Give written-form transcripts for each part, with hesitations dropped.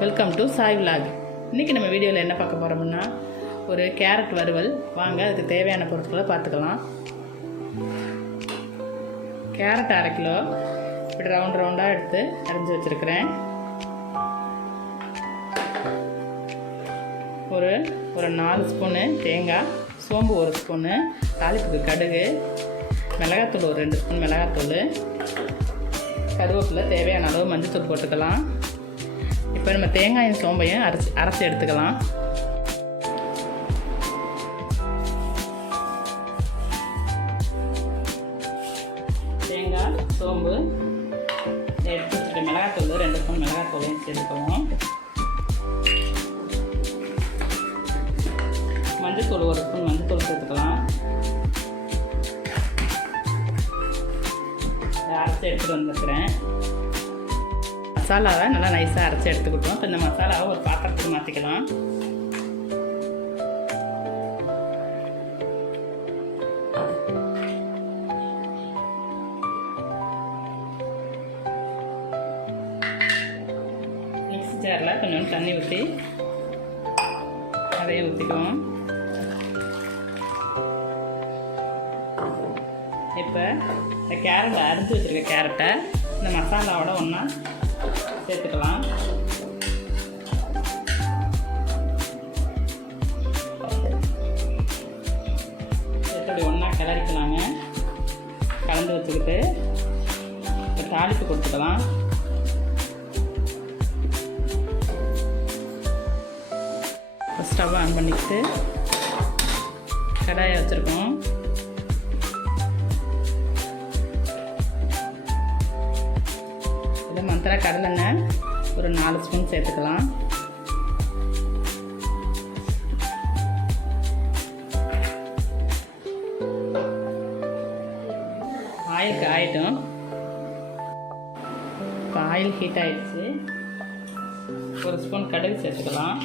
Welcome to Sai vlog. இன்றைக்கி நம்ம வீடியோவில் என்ன பார்க்க போகிறோம்னா ஒரு கேரட் வறுவல். வாங்க அதுக்கு தேவையான பொருட்களை பார்த்துக்கலாம். கேரட் 1/2 கிலோ இப்படி ரவுண்டாக எடுத்து அரிஞ்சு வச்சுருக்கிறேன். ஒரு 4 ஸ்பூனு தேங்காய், சோம்பு 1 ஸ்பூனு, தாளிப்புக்கு கடுகு, மிளகாத்தூள் ஒரு 2 ஸ்பூன் மிளகாத்தூள், கருவேப்பிலை, தேவையான அளவு மஞ்சத்தூள் போட்டுக்கலாம். இப்போ நம்ம தேங்காயும் சோம்பையும் அரைச்சி எடுத்துக்கலாம். தேங்காய், சோம்பு எடுத்து வச்சுட்டு மிளகாத்தூள் 2 ஸ்பூன் மிளகாத்தூளையும் சேர்த்துக்குவோம். மஞ்சத்தூள் 1 ஸ்பூன் மஞ்சத்தூள் சேர்த்துக்கலாம். அரைச்சி எடுத்துகிட்டு வந்துருக்கிறேன். மசாலாவை நல்லா நைஸாக அரைச்சி எடுத்துக்கிட்டோம். இப்போ இந்த மசாலாவை ஒரு பாத்திரத்துக்கு மாற்றிக்கலாம். மிக்ஸி ஜாரில் கொஞ்சம் தண்ணி ஊற்றி அதையும் ஊற்றிக்குவோம். இப்போ இந்த கேரட்டை அரிஞ்சு வச்சுருக்க கேரட்டை இந்த மசாலாவோட ஒன்றா சேர்த்துக்கலாம். சேர்த்து ஒன்றா கிளறிக்கலாங்க. கலந்து வச்சுக்கிட்டு தாளிப்பு கொடுத்துக்கலாம். ஸ்டவ் ஆன் பண்ணிக்கிட்டு கடாயை வச்சுருக்கோம். மந்த்ரா கடலெண்ணெய் ஒரு 4 ஸ்பூன் சேர்த்துக்கலாம். ஆயில் காயட்டும். இப்போ ஆயில் ஹீட் ஆகிடுச்சு. 1 ஸ்பூன் கடுகு சேர்த்துக்கலாம்.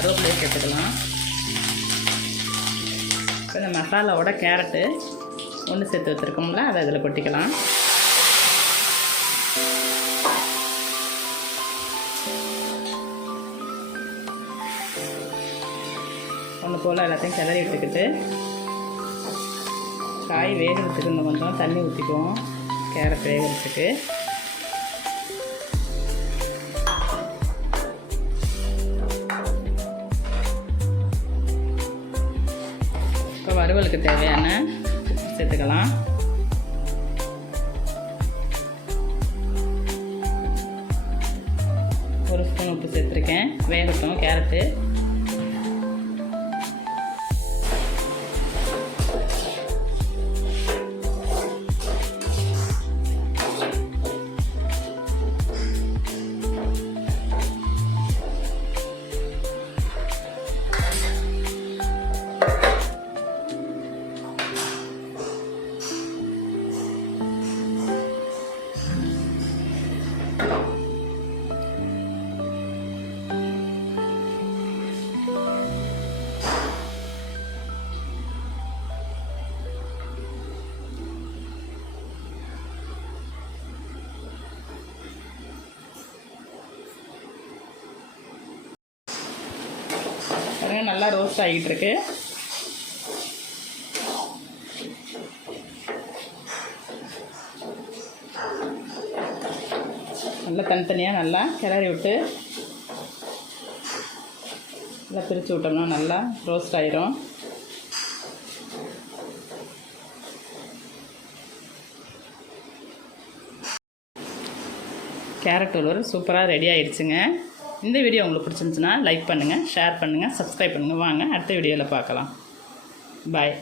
கருவேப்பிலையை சேர்த்துக்கலாம். இப்போ இந்த மசாலாவோட கேரட்டு ஒன்று சேர்த்து வச்சுருக்கோம்ல, அதை இதில் கொட்டிக்கலாம். ஒன்று போல் எல்லாத்தையும் கிளறி விட்டுக்கிட்டு காய் வேகிறதுக்கு இன்னும் கொஞ்சம் தண்ணி ஊற்றிக்குவோம். கேரட் வேகிறதுக்கு வறுவலுக்கு தேவையான உப்பு சேர்த்துக்கலாம். ஒரு ஸ்பூன் உப்பு சேர்த்துருக்கேன். வேகட்டும் கேரட்டு. நல்லா ரோஸ்ட் ஆகிட்டு இருக்கு. நல்லா தனித்தனியாக நல்லா கிளறி விட்டு நல்லா பிரித்து விட்டோம்னா நல்லா ரோஸ்ட் ஆயிரும். கேரட் வறுவல் சூப்பராக ரெடி ஆயிடுச்சுங்க. இந்த வீடியோ உங்களுக்கு பிடிச்சிருந்துச்சுன்னா லைக் பண்ணுங்கள், ஷேர் பண்ணுங்கள், சப்ஸ்கிரைப் பண்ணுங்கள். வாங்க அடுத்த வீடியோவில் பார்க்கலாம். பாய்.